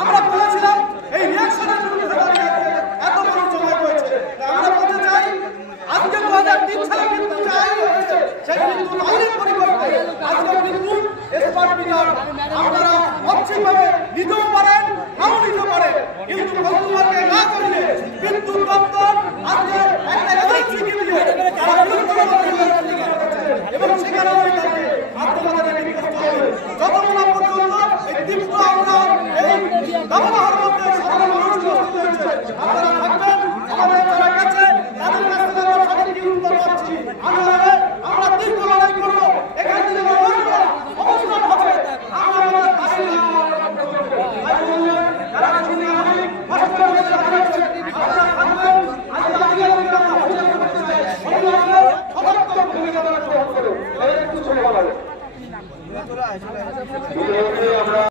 আমরা বলেছিলাম এই রিঅ্যাকশনের বিরুদ্ধে এত বড় জমা হয়েছে। আমরা বলতে চাই আজকে 2003 সালে কিন্তু চাই হয়েছে সেই কিন্তু আইনের পরিবর্তে আজকে কিন্তু স্মার্ট মিটার আপনারা অচ্ছিভাবে নিতেও পারেন নাও নিতে পারেন, কিন্তু কনজিউমারকে না করিয়ে বিদ্যুৎ দপ্তর আজকে একটা এজেন্সিকে দিয়ে এবং সেখানে